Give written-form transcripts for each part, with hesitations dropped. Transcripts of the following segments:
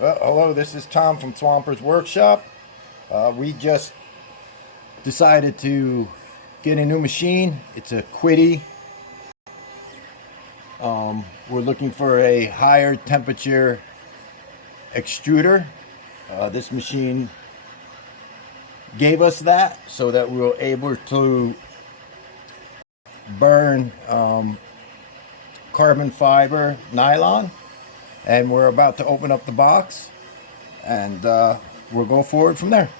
Well, hello, this is Tom from Swamper's Workshop. We just decided to get a new machine. It's a Quidi. We're looking for a higher temperature extruder. This machine gave us that so that we were able to burn carbon fiber nylon. And we're about to open up the box, and we'll go forward from there.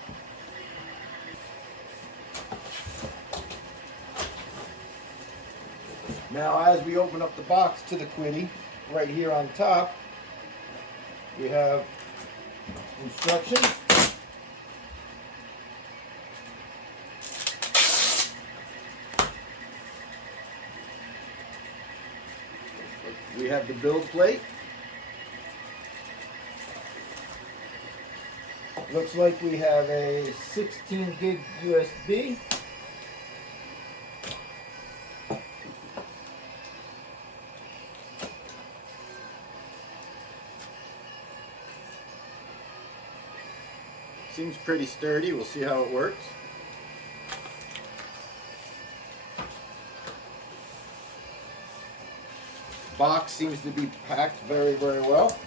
Now, as we open up the box to the Quidi, right here on top, we have instructions. We have the build plate. Looks like we have a 16 gig USB. Seems pretty sturdy. We'll see how it works. Box seems to be packed very, very well.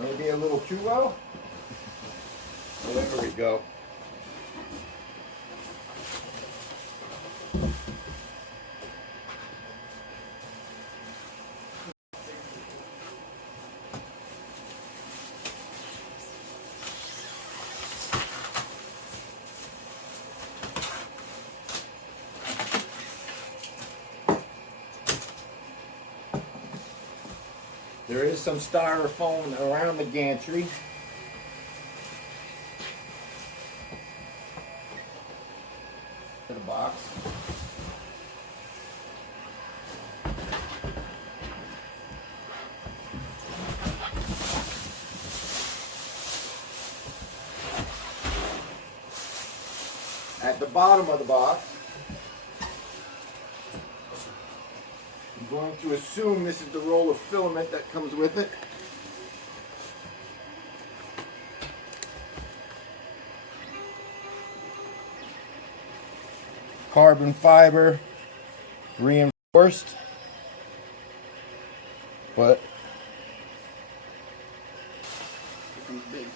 Maybe a little too well. So there we go. There is some styrofoam around the gantry. To the box. At the bottom of the box, I'm going to assume this is the roll of filament that comes with it. Carbon fiber, reinforced, but big.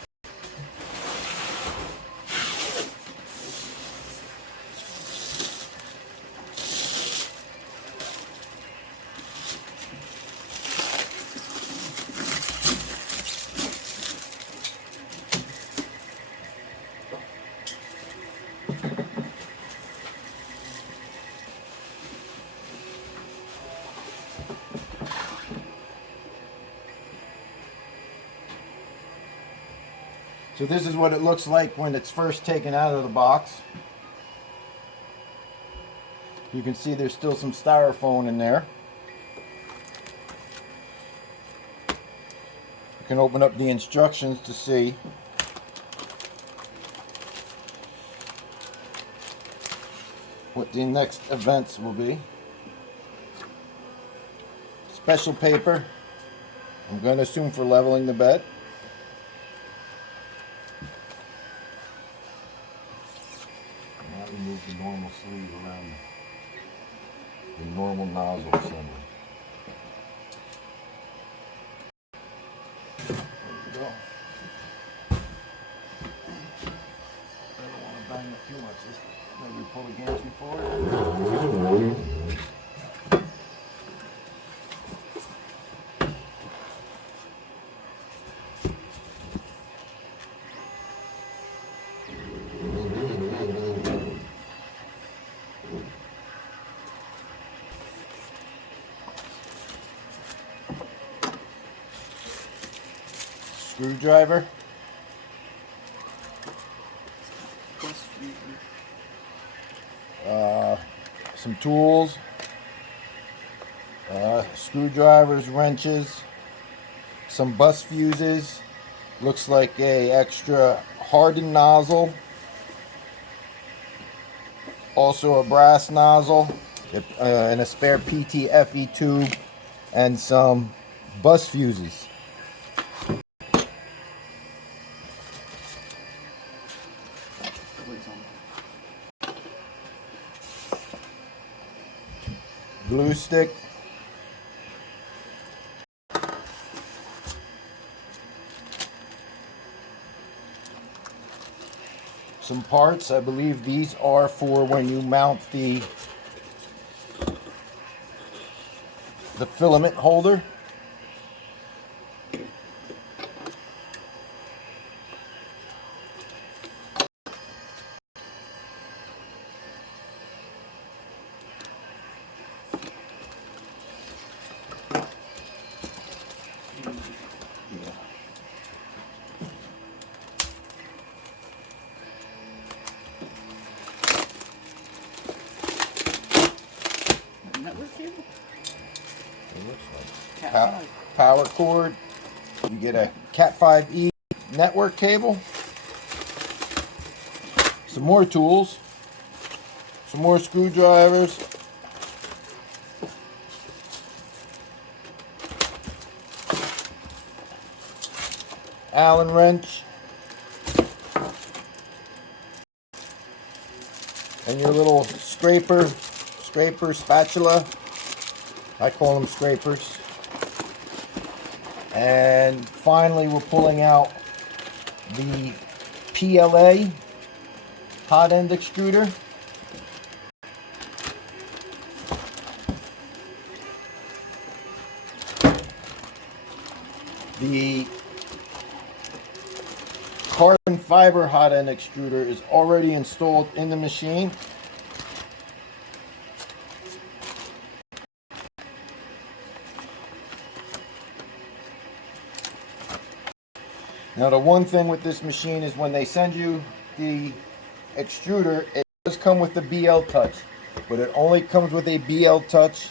So this is what it looks like when it's first taken out of the box. You can see there's still some styrofoam in there. You can open up the instructions to see. What the next events will be. Special paper, I'm going to assume for leveling the bed. Remove the normal sleeve around the normal nozzle assembly. There we go. I don't want to bang it too much. Just maybe pull the gantry forward. Screwdriver, some tools, screwdrivers, wrenches, some bus fuses, Looks like a extra hardened nozzle. Also a brass nozzle, and a spare PTFE tube, and some bus fuses. Glue stick. Some parts. I believe these are for when you mount the filament holder. Power cord. You get a Cat 5e network cable. Some more tools. Some more screwdrivers. Allen wrench. And your little scraper spatula. I call them scrapers. And finally, we're pulling out the PLA hot end extruder. The carbon fiber hot end extruder is already installed in the machine. Now the one thing with this machine is when they send you the extruder, it does come with the BL touch, but it only comes with a BL touch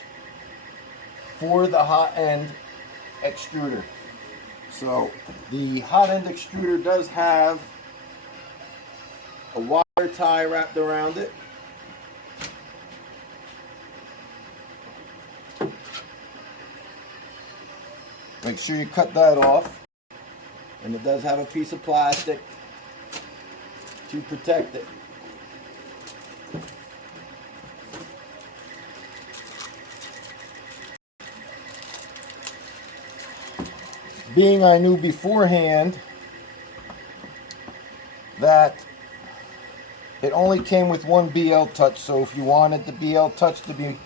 for the hot end extruder. So the hot end extruder does have a wire tie wrapped around it. Make sure you cut that off. And it does have a piece of plastic to protect it. Being I knew beforehand that it only came with one BL touch, so if you wanted the BL touch to be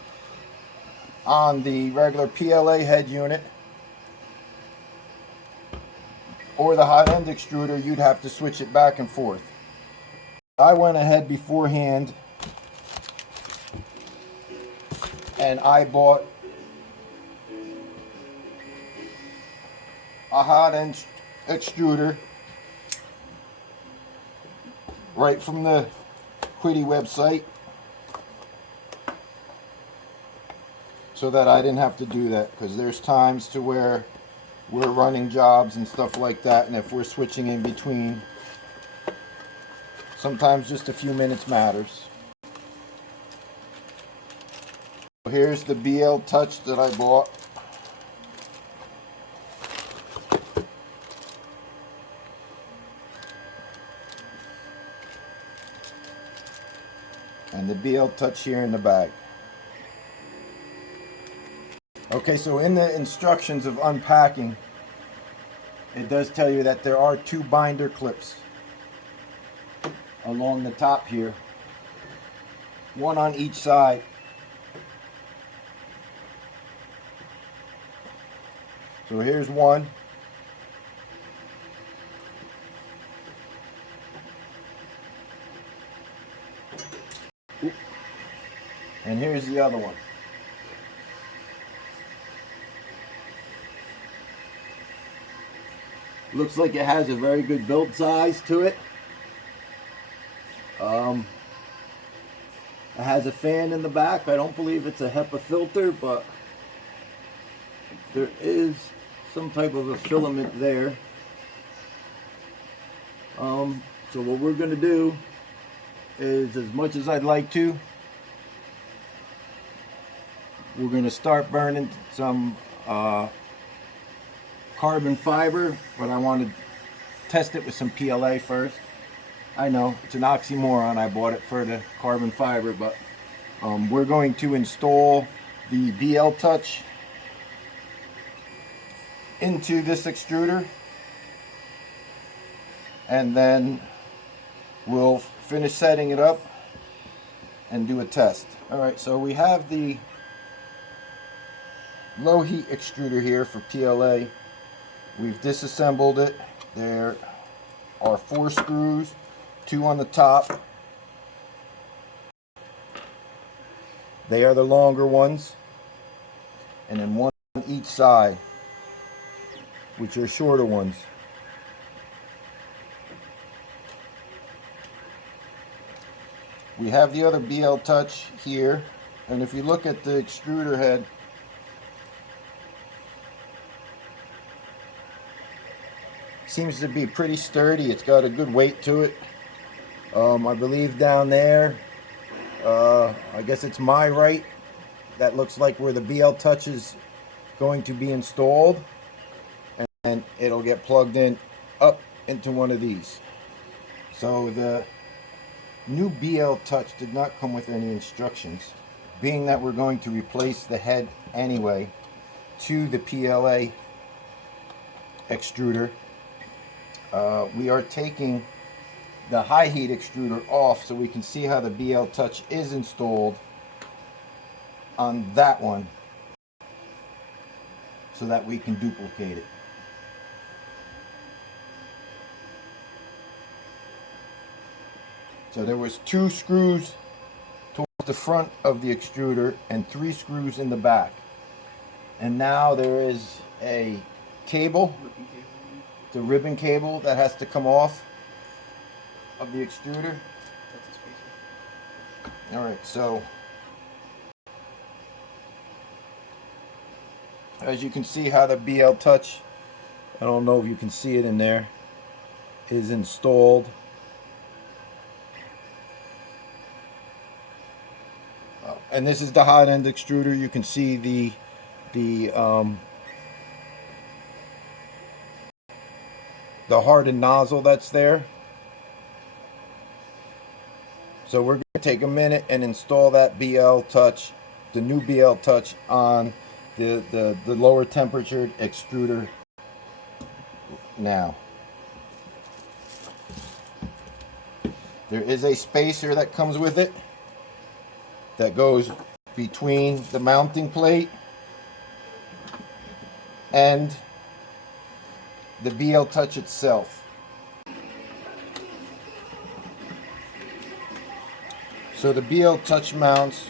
on the regular PLA head unit or the hot end extruder, you'd have to switch it back and forth. I went ahead beforehand and I bought a hot end extruder right from the Quidi website, so that I didn't have to do that, because there's times to where we're running jobs and stuff like that, and if we're switching in between, sometimes just a few minutes matters. Here's the BL touch that I bought. And the BL touch here in the bag. Okay, so in the instructions of unpacking, it does tell you that there are 2 binder clips along the top here, one on each side. So here's one. And here's the other one. Looks like it has a very good build size to it. It has a fan in the back. I don't believe it's a HEPA filter, but there is some type of a filament there. So what we're going to do is, as much as I'd like to, we're going to start burning some carbon fiber, but I want to test it with some PLA first. I know it's an oxymoron. I bought it for the carbon fiber, but we're going to install the BL Touch into this extruder, and then we'll finish setting it up and do a test. Alright, so we have the low heat extruder here for PLA. We've disassembled it. There are 4 screws, 2 on the top. They are the longer ones, and then 1 on each side, which are shorter ones. We have the other BL Touch here, and if you look at the extruder head, seems to be pretty sturdy. It's got a good weight to it. I believe down there, I guess it's my right, that looks like where the BL Touch is going to be installed, and it'll get plugged in up into one of these. So the new BL Touch did not come with any instructions. Being that we're going to replace the head anyway to the PLA extruder, we are taking the high heat extruder off so we can see how the BL Touch is installed on that one, so that we can duplicate it. So there was 2 screws towards the front of the extruder and 3 screws in the back. And now there is a cable, the ribbon cable that has to come off of the extruder. Alright, so as you can see how the BL Touch, I don't know if you can see it in there, is installed. And this is the hot end extruder. You can see the hardened nozzle that's there. So we're going to take a minute and install that BL Touch, the new BL Touch, on the lower temperature extruder now. There is a spacer that comes with it that goes between the mounting plate and the BL Touch itself. So the BL Touch mounts,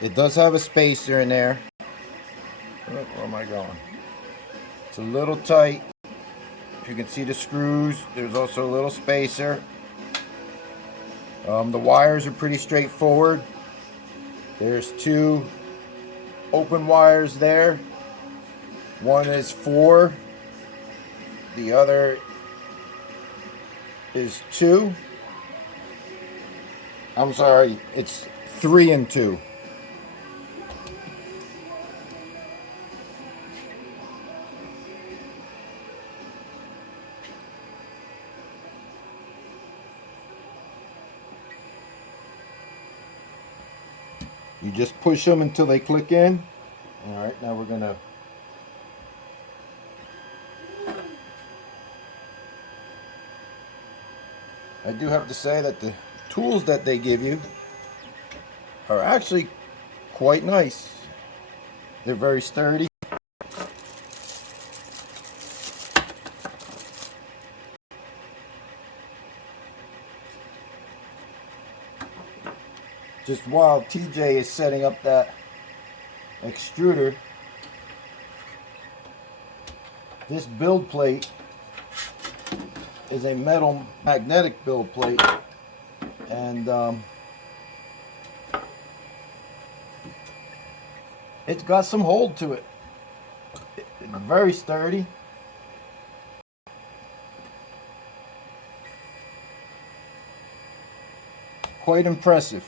it does have a spacer in there. Where am I going? It's a little tight. If you can see the screws, there's also a little spacer. The wires are pretty straightforward. There's 2 open wires there. One is 4. The other is 2. I'm sorry, it's 3 and 2. You just push them until they click in. Alright, now we're going to I do have to say that the tools that they give you are actually quite nice. They're very sturdy. Just while TJ is setting up that extruder, this build plate is a metal magnetic build plate, and it's got some hold to it. It's very sturdy. quite impressive.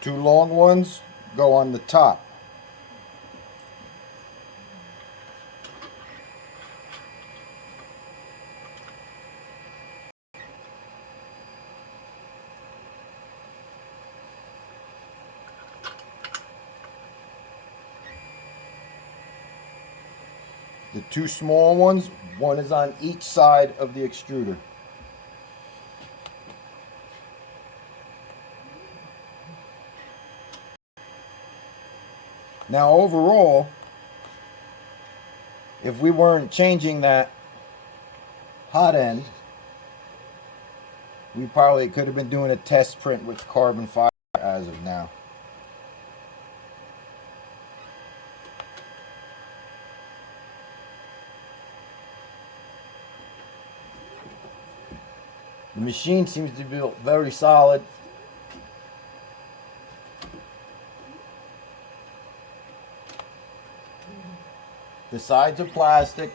Two long ones go on the top. The two small ones, one is on each side of the extruder. Now overall, if we weren't changing that hot end, we probably could have been doing a test print with carbon fiber as of now. The machine seems to be built very solid. The sides are plastic,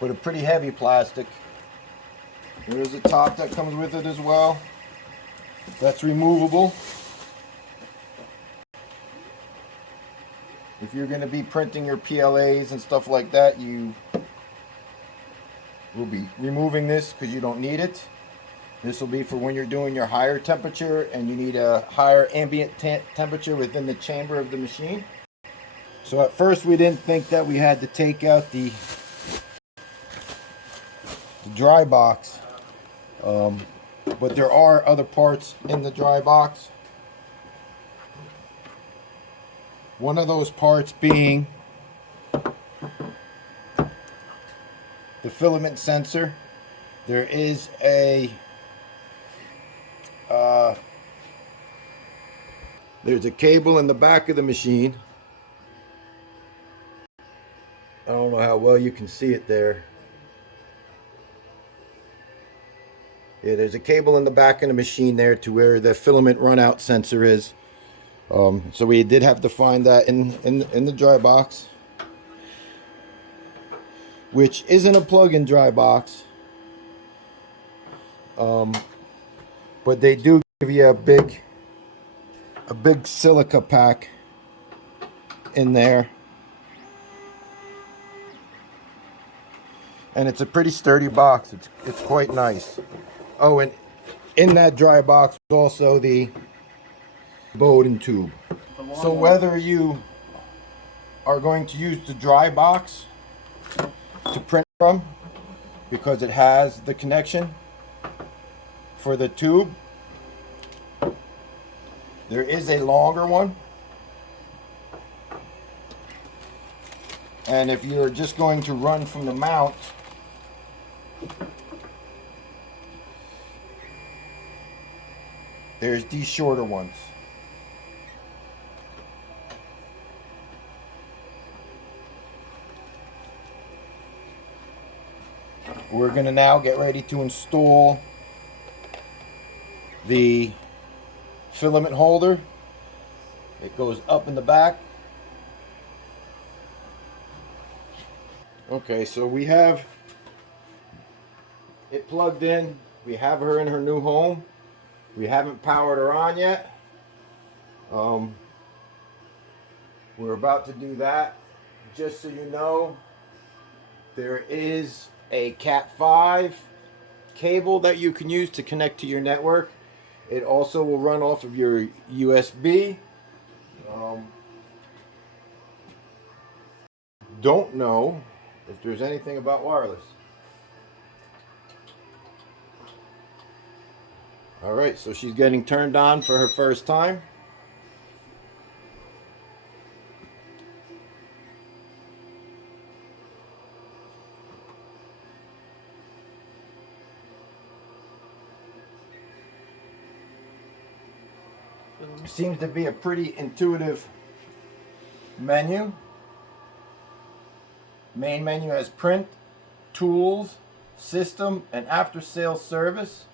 but a pretty heavy plastic. There's a top that comes with it as well. That's removable. If you're going to be printing your PLAs and stuff like that, you will be removing this because you don't need it. This will be for when you're doing your higher temperature and you need a higher ambient temperature within the chamber of the machine. So at first we didn't think that we had to take out the dry box, but there are other parts in the dry box. One of those parts being the filament sensor. There is there's a cable in the back of the machine. I don't know how well you can see it there. Yeah, there's a cable in the back of the machine there to where the filament runout sensor is. So we did have to find that in the dry box, which isn't a plug-in dry box. But they do give you a big silica pack in there. And it's a pretty sturdy box. It's quite nice. Oh, and in that dry box is also the Bowden tube. So whether you are going to use the dry box to print from, because it has the connection for the tube, there is a longer one. And if you're just going to run from the mount, there's these shorter ones. We're going to now get ready to install the filament holder. It goes up in the back. Okay, so we have it plugged in. We have her in her new home. We haven't powered her on yet. We're about to do that. Just so you know, there is a Cat 5 cable that you can use to connect to your network. It also will run off of your USB. Don't know if there's anything about wireless. Alright, so she's getting turned on for her first time. Seems to be a pretty intuitive menu. Main menu has print, tools, system, and after sales service.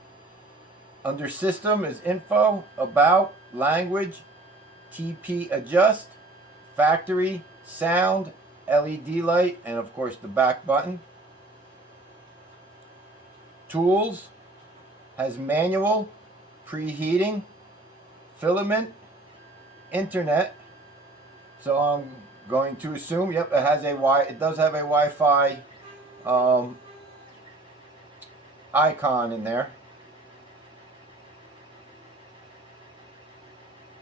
Under system is info, about, language, TP adjust, factory, sound, LED light, and of course the back button. Tools has manual, preheating, filament, internet. So I'm going to assume, yep, it does have a Wi-Fi icon in there.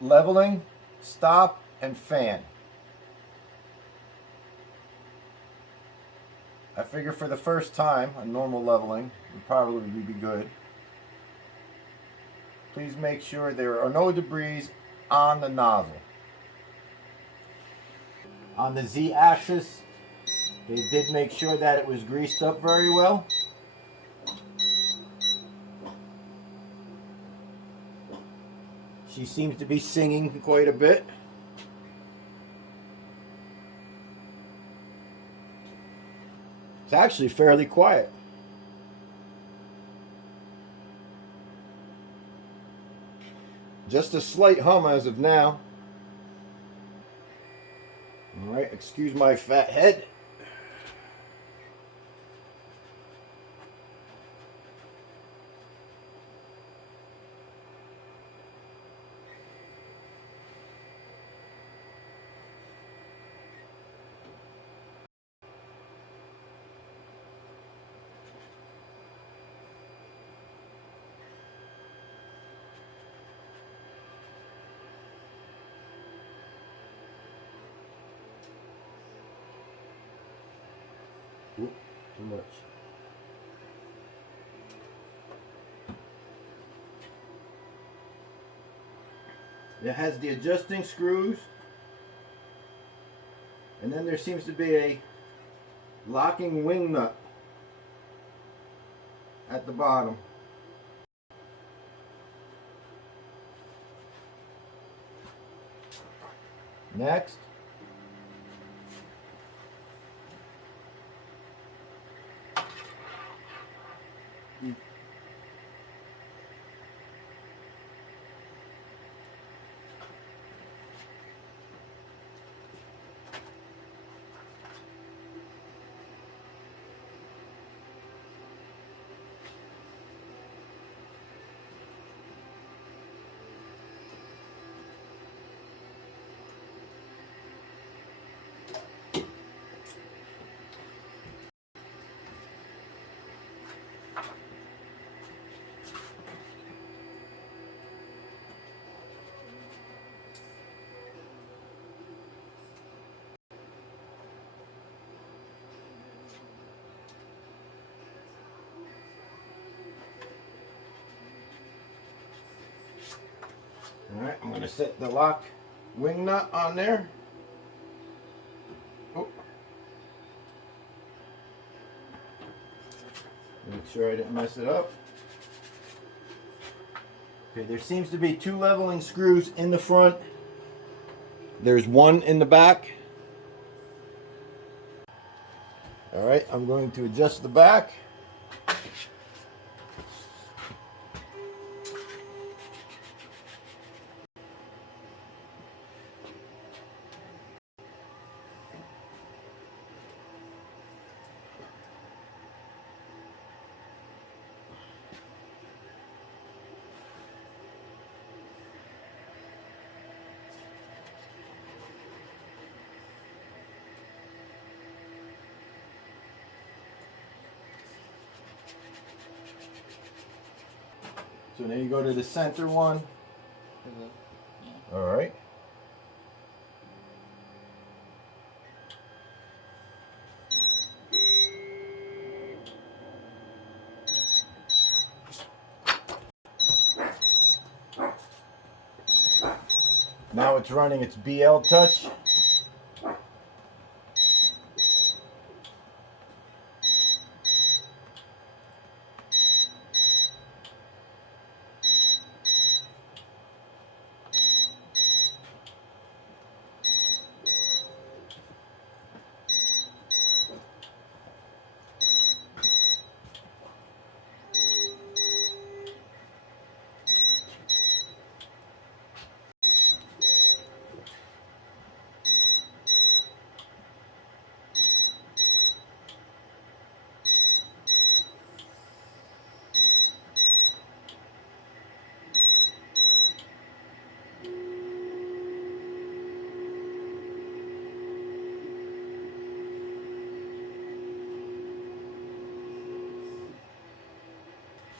Leveling, stop, and fan. I figure for the first time, a normal leveling would probably be good. Please make sure there are no debris on the nozzle. On the Z-axis, they did make sure that it was greased up very well. She seems to be singing quite a bit. It's actually fairly quiet. Just a slight hum as of now. All right, excuse my fat head. Oop, too much. It has the adjusting screws, and then there seems to be a locking wing nut at the bottom. Next, all right, I'm going to set the lock wing nut on there. Oh. Make sure I didn't mess it up. Okay, there seems to be 2 leveling screws in the front. There's 1 in the back. All right, I'm going to adjust the back. So now you go to the center one. Yeah. All right. Now it's running its BL touch.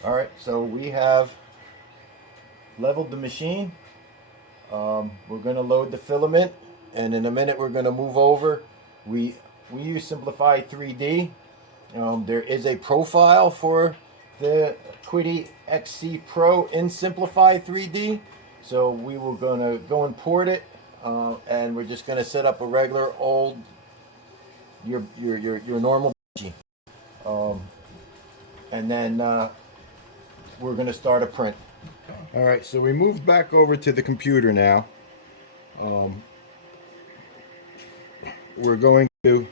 All right, so we have leveled the machine. We're going to load the filament, and in a minute we're going to move over. We use Simplify 3D. There is a profile for the Quidi XC Pro in Simplify 3D, so we were going to go import it, and we're just going to set up a regular old your normal and then we're going to start a print. All right, so we moved back over to the computer now. We're going to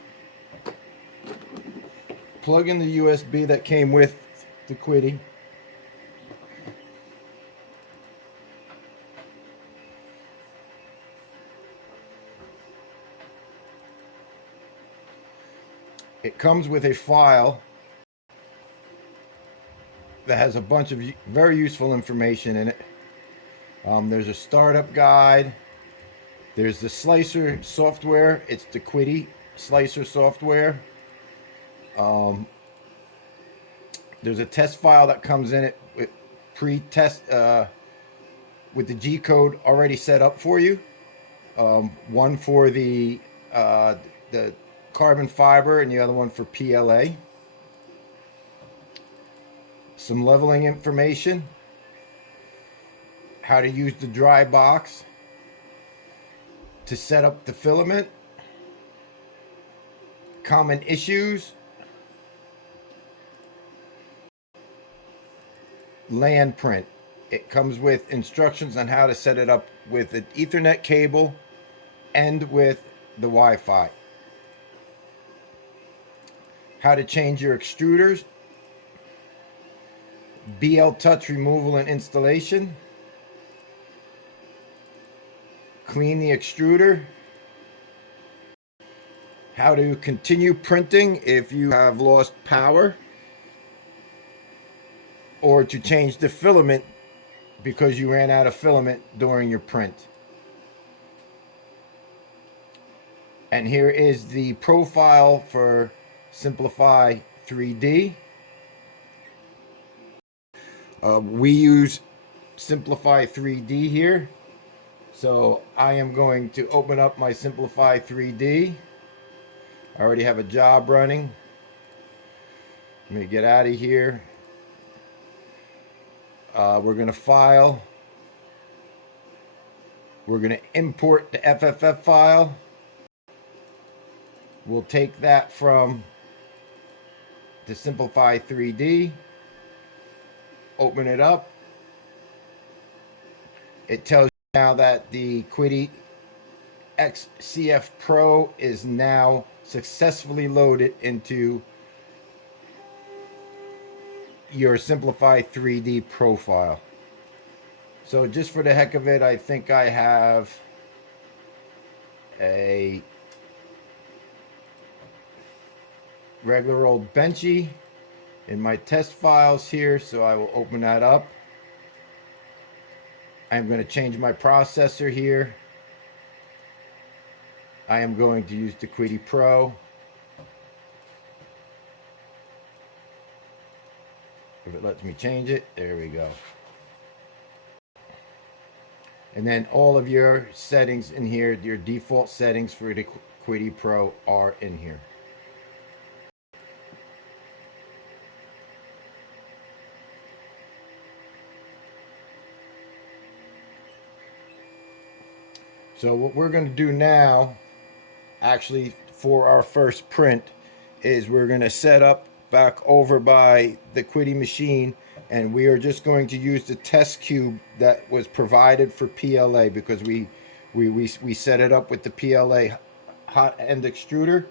plug in the USB that came with the Quidi. It comes with a file that has a bunch of very useful information in it. There's a startup guide. There's the slicer software. It's the Quidi slicer software. There's a test file that comes in it with pre-test with the G code already set up for you. One for the carbon fiber and the other one for PLA. Some leveling information, how to use the dry box to set up the filament, common issues, land print. It comes with instructions on how to set it up with an Ethernet cable and with the Wi-Fi. How to change your extruders, BL touch removal and installation, clean the extruder, how to continue printing if you have lost power, or to change the filament because you ran out of filament during your print. And here is the profile for Simplify 3D. We use Simplify 3D here. So I am going to open up my Simplify 3D. I already have a job running. Let me get out of here. We're going to file. We're going to import the FFF file. We'll take that from the Simplify 3D. Open it up. It tells you now that the Quidi XCF Pro is now successfully loaded into your Simplify 3D profile. So just for the heck of it, I think I have a regular old benchy in my test files here, so I will open that up. I'm going to change my processor here. I am going to use the Quidi Pro. If it lets me change it, there we go. And then all of your settings in here, your default settings for the Quidi Pro are in here. So what we're going to do now, actually for our first print, is we're going to set up back over by the Quidi machine, and we are just going to use the test cube that was provided for PLA, because we set it up with the PLA hot end extruder.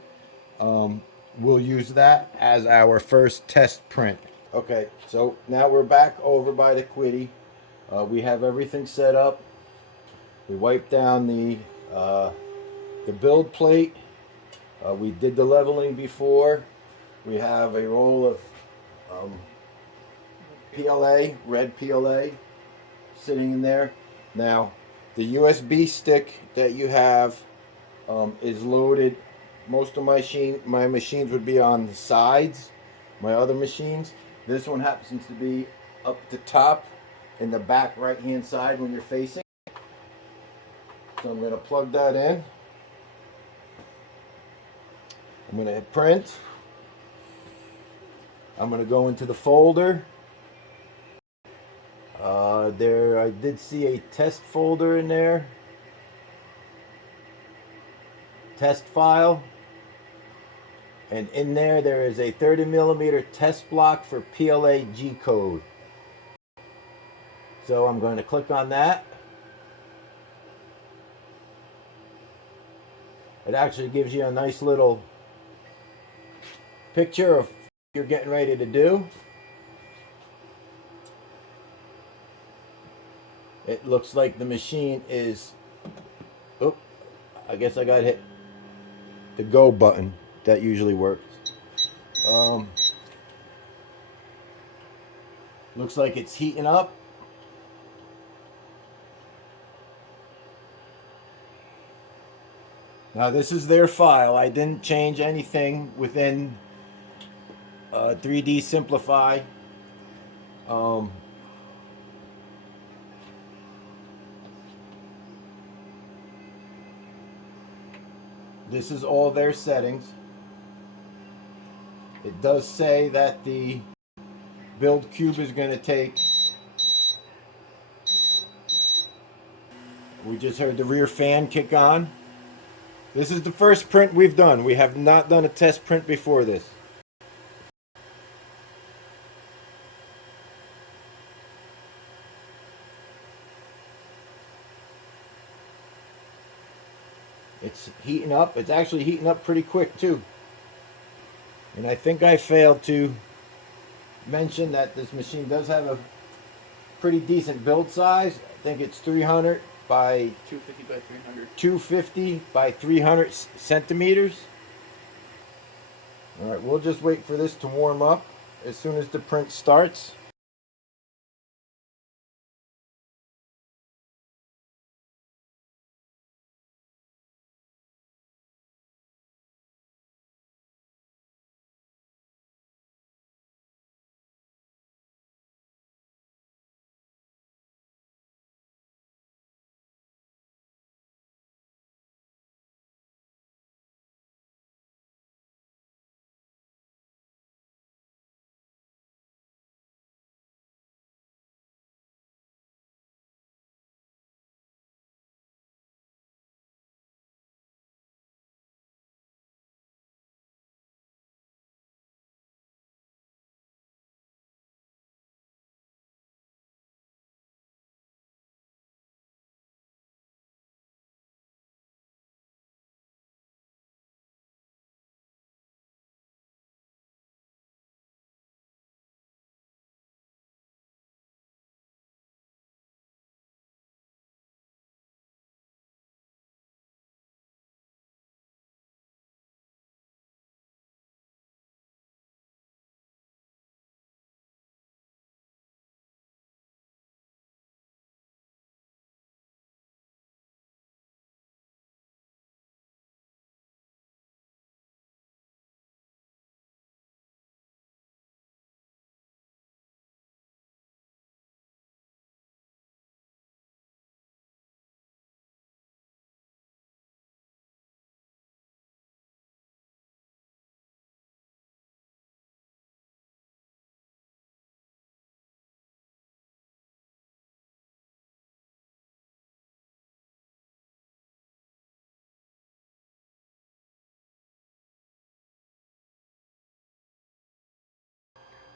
We'll use that as our first test print. Okay, so now we're back over by the Quidi. We have everything set up. We wiped down the build plate. We did the leveling before. We have a roll of PLA, red PLA, sitting in there. Now, the USB stick that you have is loaded. Most of my machines would be on the sides. My other machines. This one happens to be up the top in the back right hand side when you're facing. So I'm going to plug that in. I'm going to hit print. I'm going to go into the folder. There, I did see a test folder in there. Test file. And in there, there is a 30mm test block for PLA G code. So I'm going to click on that. It actually gives you a nice little picture of what you're getting ready to do. It looks like the machine is, oh, I guess I got hit the go button. That usually works. Looks like it's heating up. Now this is their file. I didn't change anything within 3D Simplify. This is all their settings. It does say that the build cube is going to take, we just heard the rear fan kick on. This is the first print we've done. We have not done a test print before this. It's heating up. It's actually heating up pretty quick too. And I think I failed to mention that this machine does have a pretty decent build size. I think it's 300 by 250 by 300. 250 by 300 centimeters. All right, we'll just wait for this to warm up. As soon as the print starts,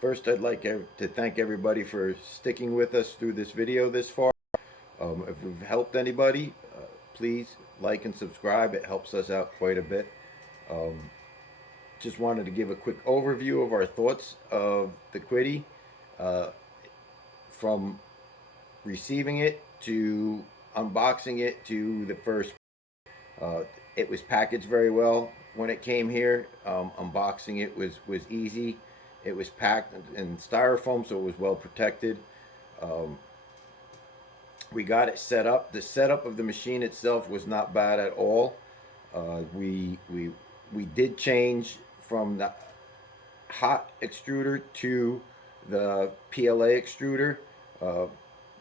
first I'd like to thank everybody for sticking with us through this video this far. If we've helped anybody, please like and subscribe. It helps us out quite a bit. Just wanted to give a quick overview of our thoughts of the Quidi, from receiving it to unboxing it to the first. It was packaged very well when it came here. Unboxing it was easy. It was packed in styrofoam, so it was well protected. We got it set up. The setup of the machine itself was not bad at all. We did change from the hot extruder to the PLA extruder.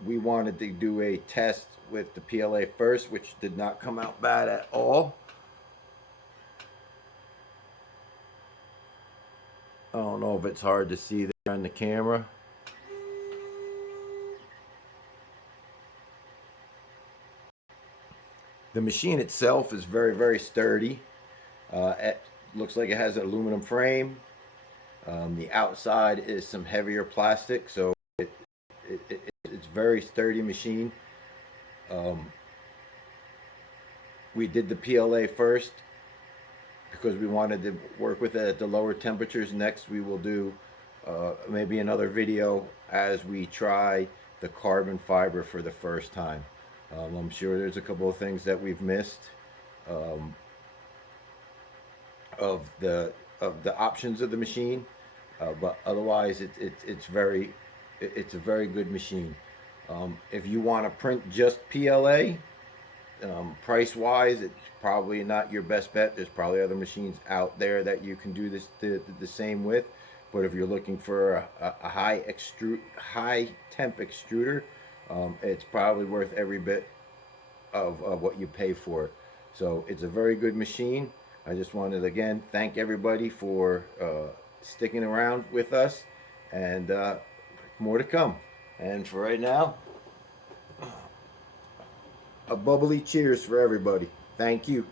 We wanted to do a test with the PLA first, which did not come out bad at all. I don't know if it's hard to see there on the camera. The machine itself is very, very sturdy. It looks like it has an aluminum frame. The outside is some heavier plastic, so it's very sturdy machine. We did the PLA first because we wanted to work with it at the lower temperatures. Next, we will do maybe another video as we try the carbon fiber for the first time. I'm sure there's a couple of things that we've missed of the options of the machine, but otherwise it's a very good machine. If you want to print just PLA, price wise, it's probably not your best bet. There's probably other machines out there that you can do this the same with. But if you're looking for a high temp extruder, it's probably worth every bit of what you pay for it. So it's a very good machine. I just wanted to again thank everybody for sticking around with us, and more to come. And for right now, a bubbly cheers for everybody. Thank you.